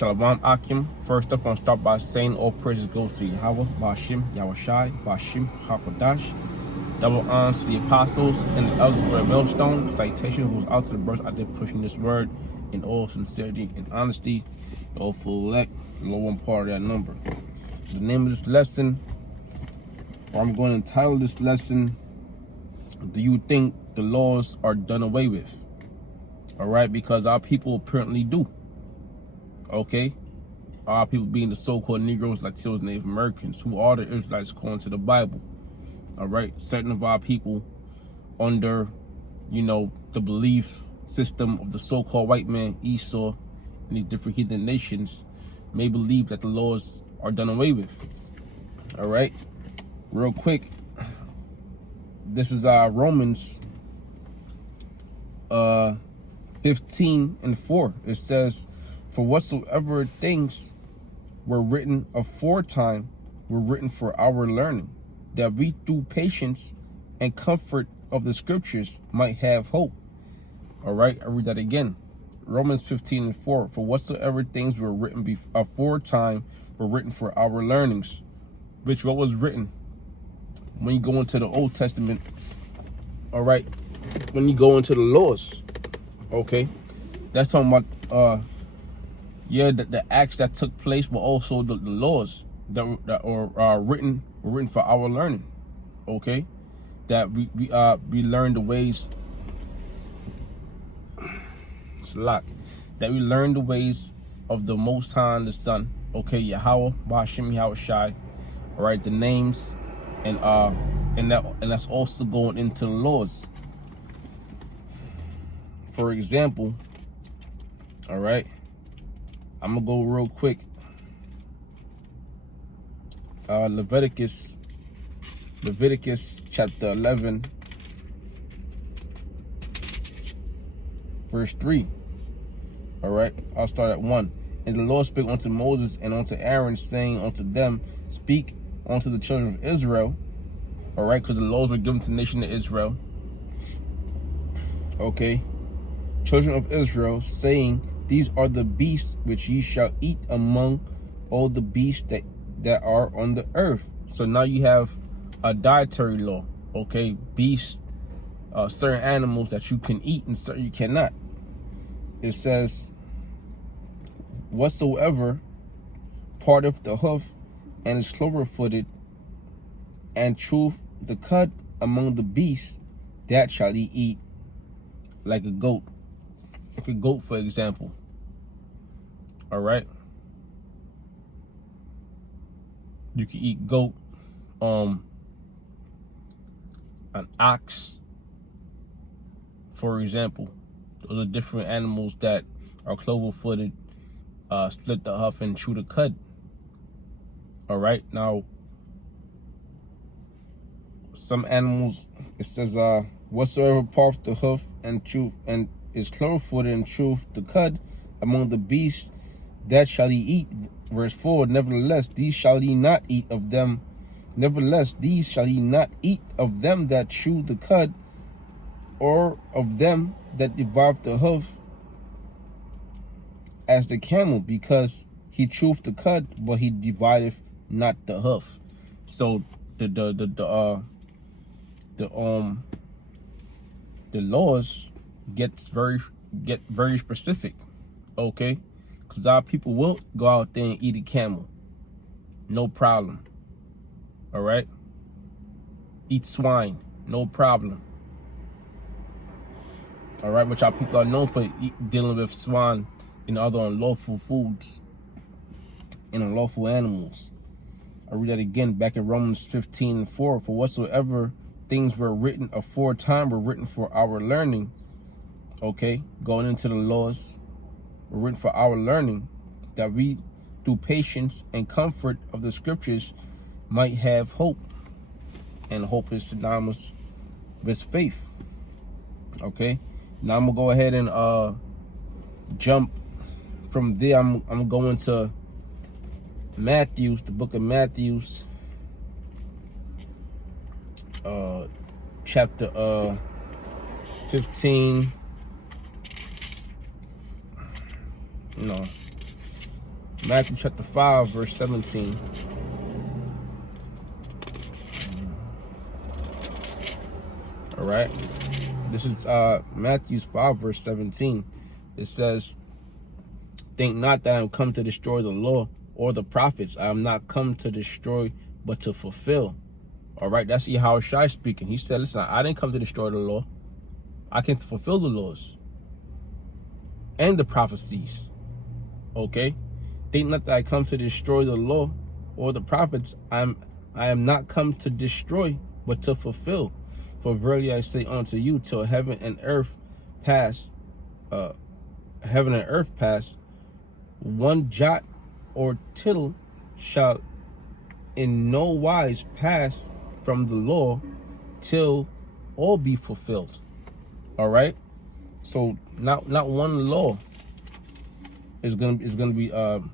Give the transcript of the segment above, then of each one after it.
Shalom Akim. First off, I'm going to start by saying all praises goes to Yahweh, Bashim, Yahushai, Bashim, Hakodash. Double honors to the apostles and the elders of the millstone. Citation goes out to the brothers out there pushing this word in all sincerity and honesty. All full elect, no one part of that number. The name of this lesson, or I'm going to entitle this lesson, do you think the laws are done away with? All right, because our people apparently do. Okay, our people being the so-called Negroes, Latinos, Native Americans, who are the Israelites according to the Bible. All right, certain of our people under, the belief system of the so-called white man, Esau, and these different heathen nations may believe that the laws are done away with. All right, real quick, this is Romans 15:4. It says, "For whatsoever things were written aforetime were written for our learning, that we through patience and comfort of the scriptures might have hope." All right, I read that again. Romans 15:4. "For whatsoever things were written aforetime were written for our learnings." Which what was written when you go into the Old Testament, all right, when you go into the laws, okay, that's talking about the acts that took place, but also the laws that are written for our learning. Okay, that we learn the ways. That we learn the ways of the Most High and the Son. Okay, Yahweh, Bashim, Yahushai. All right, the names, and that's also going into the laws. For example, all right, I'm gonna go real quick. Leviticus chapter 11, verse 3. All right, I'll start at 1. "And the Lord spake unto Moses and unto Aaron, saying unto them, Speak unto the children of Israel." All right, because the laws were given to the nation of Israel. Okay, "Children of Israel, saying, These are the beasts which ye shall eat among all the beasts that are on the earth." So now you have a dietary law. Okay, beasts, certain animals that you can eat and certain you cannot. It says, "Whatsoever parteth the hoof and is clover-footed and cheweth the cud among the beasts, that shall ye eat, like a goat." Like a goat, for example. All right, you can eat goat, an ox, for example. Those are different animals that are clover-footed, split the hoof and chew the cud. All right, now some animals, it says, "Whatsoever parteth the hoof and is clover-footed and cheweth the cud among the beasts, that shall ye eat." Verse 4, "Nevertheless, these shall ye not eat of them. Nevertheless, these shall ye not eat of them that chew the cud, or of them that devour the hoof, as the camel, because he cheweth the cud, but he divideth not the hoof." So the laws get very specific. Okay, because our people will go out there and eat a camel, no problem. All right, eat swine, no problem. All right, which our people are known for dealing with swine and other unlawful foods and unlawful animals. I read that again back in Romans 15:4. "For whatsoever things were written aforetime were written for our learning." Okay, going into the laws, were written for our learning, that we through patience and comfort of the scriptures might have hope. And hope is synonymous with faith. Okay, now I'm gonna go ahead and jump from there. I'm going to Matthews, the book of Matthews, chapter 15. Matthew chapter 5, verse 17. All right. This is Matthew 5, verse 17. It says, think not that I am come to destroy the law or the prophets. I am not come to destroy, but to fulfill. All right. That's Yahushua speaking. He said, listen, I didn't come to destroy the law. I came to fulfill the laws and the prophecies. Okay. Think not that I come to destroy the law or the prophets. I am not come to destroy, but to fulfill. For verily I say unto you, till heaven and earth pass, one jot or tittle shall in no wise pass from the law till all be fulfilled. All right. So not one law is gonna be done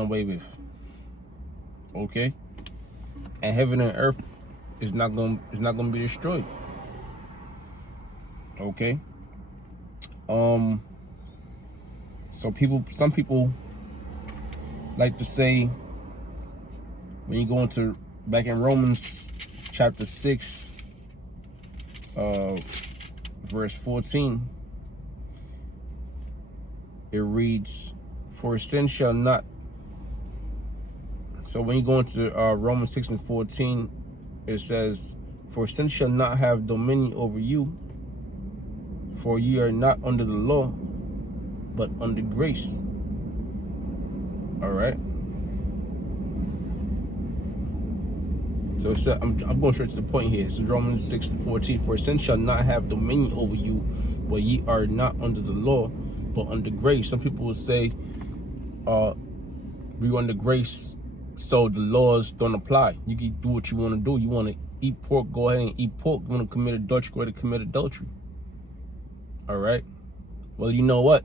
away with. Okay. And heaven and earth is not gonna be destroyed. Okay. So some people like to say, when you go into back in Romans chapter 6, verse 14, it reads, for sin shall not. So when you go into Romans 6 and 14, it says, for sin shall not have dominion over you, for ye are not under the law, but under grace. All right. So it's, I'm going straight to the point here. So Romans 6:14, for sin shall not have dominion over you, but ye are not under the law, but under grace. Some people will say, we under grace, so the laws don't apply. You can do what you want to do. You want to eat pork, go ahead and eat pork. You want to commit adultery, go ahead and commit adultery. All right. Well, you know what?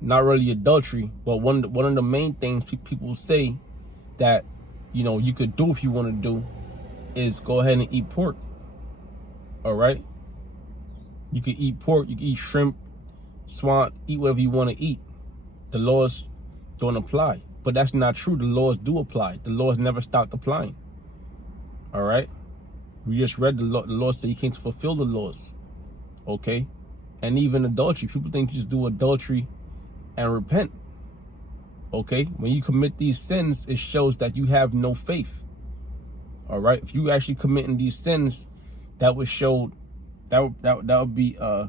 Not really adultery, but one of the main things people say that, you know, you could do if you want to do is go ahead and eat pork. All right. You could eat pork, you can eat shrimp, swan, eat whatever you want to eat. The laws don't apply. But that's not true. The laws do apply. The laws never stopped applying. All right. We just read the law. The law said you came to fulfill the laws. Okay. And even adultery. People think you just do adultery and repent. Okay. When you commit these sins, it shows that you have no faith. All right. If you actually committing these sins, that would show that would be a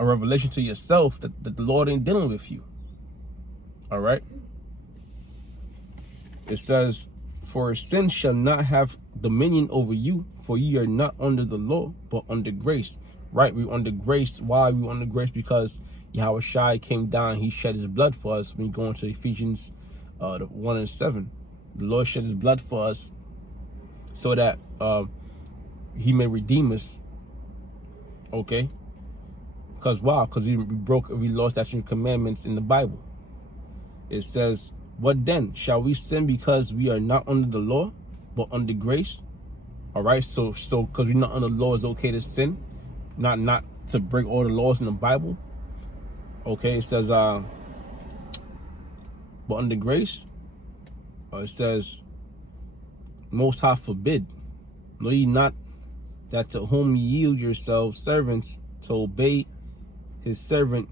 revelation to yourself that the Lord ain't dealing with you. All right. It says, for sin shall not have dominion over you, for ye are not under the law, but under grace. Right? We're under grace. Why are we under grace? Because Yahushua came down. He shed his blood for us. When you go into Ephesians 1 and 7, the Lord shed his blood for us so that he may redeem us. Okay? Because why? Because we broke every law, statute, and commandments in the Bible. It says, what then? Shall we sin because we are not under the law, but under grace? All right. So because we're not under the law, it's okay to sin, not to break all the laws in the Bible. Okay. It says, but under grace, it says, Most High forbid. Know ye not that to whom ye yield yourselves servants to obey his servant,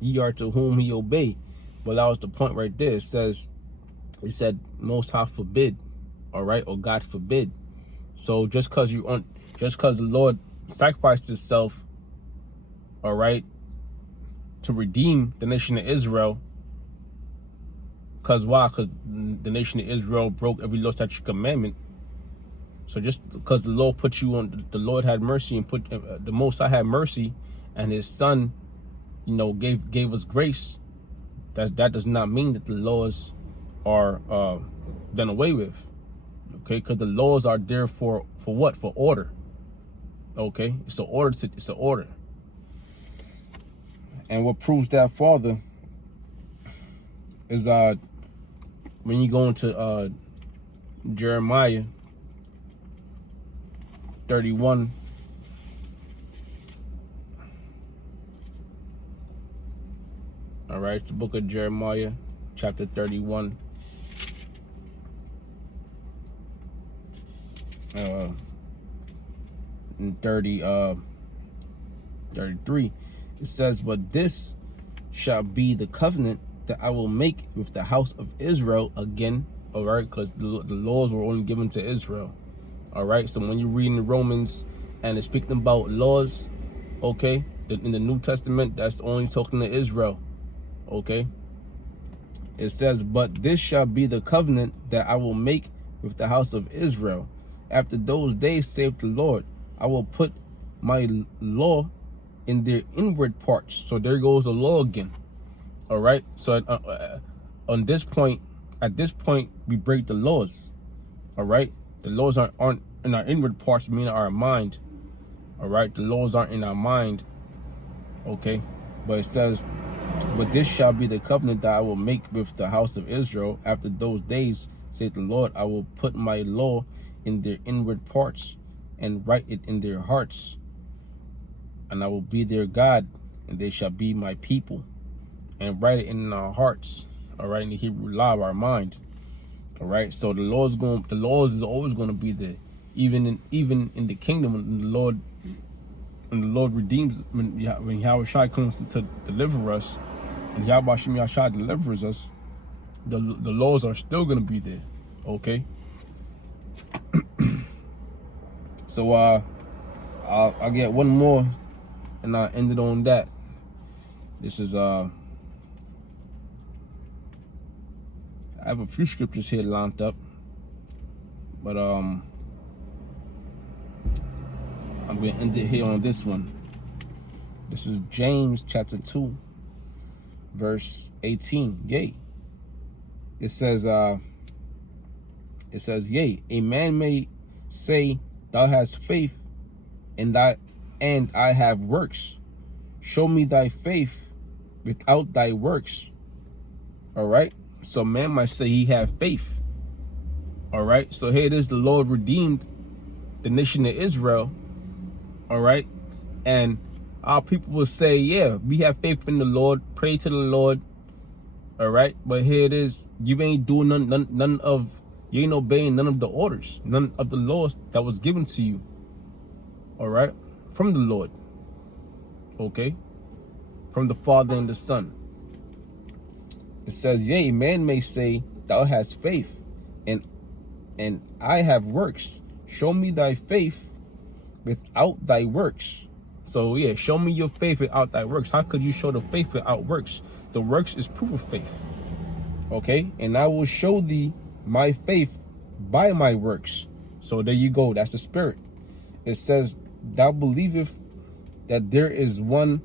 ye are to whom he obey. Well, that was the point right there. It said Most High forbid, all right, or God forbid. So just because the Lord sacrificed himself, all right, to redeem the nation of Israel. Because why? Because the nation of Israel broke every law, statute, commandment. So just because the Lord put you on, the Lord had mercy and put the Most High had mercy, and his Son, you know, gave us grace. That does not mean that the laws are done away with. Okay, because the laws are there for what? For order. Okay, it's an order. And what proves that farther is when you go into Jeremiah 31. All right, it's the book of Jeremiah, chapter 31. And 33. It says, but this shall be the covenant that I will make with the house of Israel again. All right, because the laws were only given to Israel. All right, so when you read in Romans and it's speaking about laws, okay, in the New Testament, that's only talking to Israel. Okay, it says, but this shall be the covenant that I will make with the house of Israel. After those days, saith the Lord, I will put my law in their inward parts. So there goes the law again. All right. So at this point, we break the laws. All right. The laws aren't in our inward parts, meaning our mind. All right. The laws aren't in our mind. Okay. But it says, but this shall be the covenant that I will make with the house of Israel. After those days, saith the Lord, I will put my law in their inward parts and write it in their hearts. And I will be their God, and they shall be my people. And write it in our hearts. All right, in the Hebrew law of our mind. All right, so the laws is always going to be there, even in the kingdom. When the Lord redeems, when Yahweh Shai comes to deliver us, and Yahweh Shem Shai delivers us, the laws are still going to be there. Okay. So I'll get one more, and I'll end it on that. This is I have a few scriptures here lined up, but I'm going to end it here on this one. This is James chapter 2, verse 18. Yea. It says, yea, a man may say, thou hast faith, and I have works. Show me thy faith without thy works. All right. So man might say he have faith. All right. So here it is. The Lord redeemed the nation of Israel. All right. And our people will say, yeah, we have faith in the Lord. Pray to the Lord. All right. But here it is. You ain't doing you ain't obeying none of the orders, none of the laws that was given to you. All right. From the Lord. Okay. From the Father and the Son. It says, yea, man may say, thou hast faith, and I have works. Show me thy faith without thy works. So yeah, show me your faith without thy works. How could you show the faith without works? The works is proof of faith. Okay, and I will show thee my faith by my works. So there you go. That's the spirit. It says, thou believest that there is one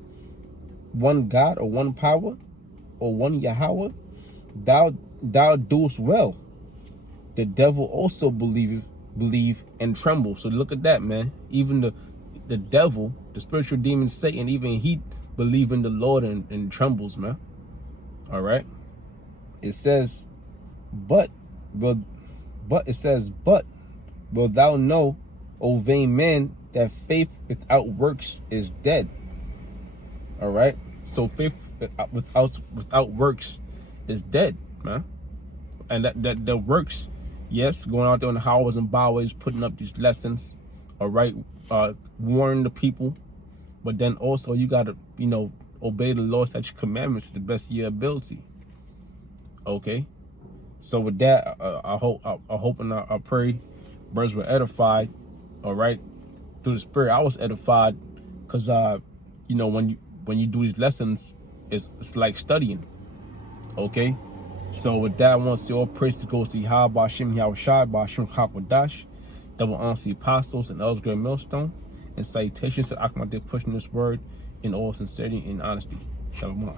God, or one power, or one Yahweh, thou doest well. The devil also believe and tremble. So look at that, man. Even the devil, the spiritual demon Satan, even he believe in the Lord and trembles, man. All right. It says, but will thou know, O vain man, that faith without works is dead. All right. So faith without works is dead, man. And that the works, yes, going out there in the highways and byways, putting up these lessons, all right, warning the people, but then also you gotta, obey the Lord's such commandments to the best of your ability. Okay. So with that, I hope and I pray brothers were edified. All right, through the Spirit, I was edified, because when you do these lessons, it's like studying. Okay. So with that, I want to say all praise goes to Yahweh Shem Yahweh Shai, Ba'ashem Hakwadash, double honor to the apostles and elders, great millstone, and salutations to Akmadeh pushing this word in all sincerity and honesty. Shalom.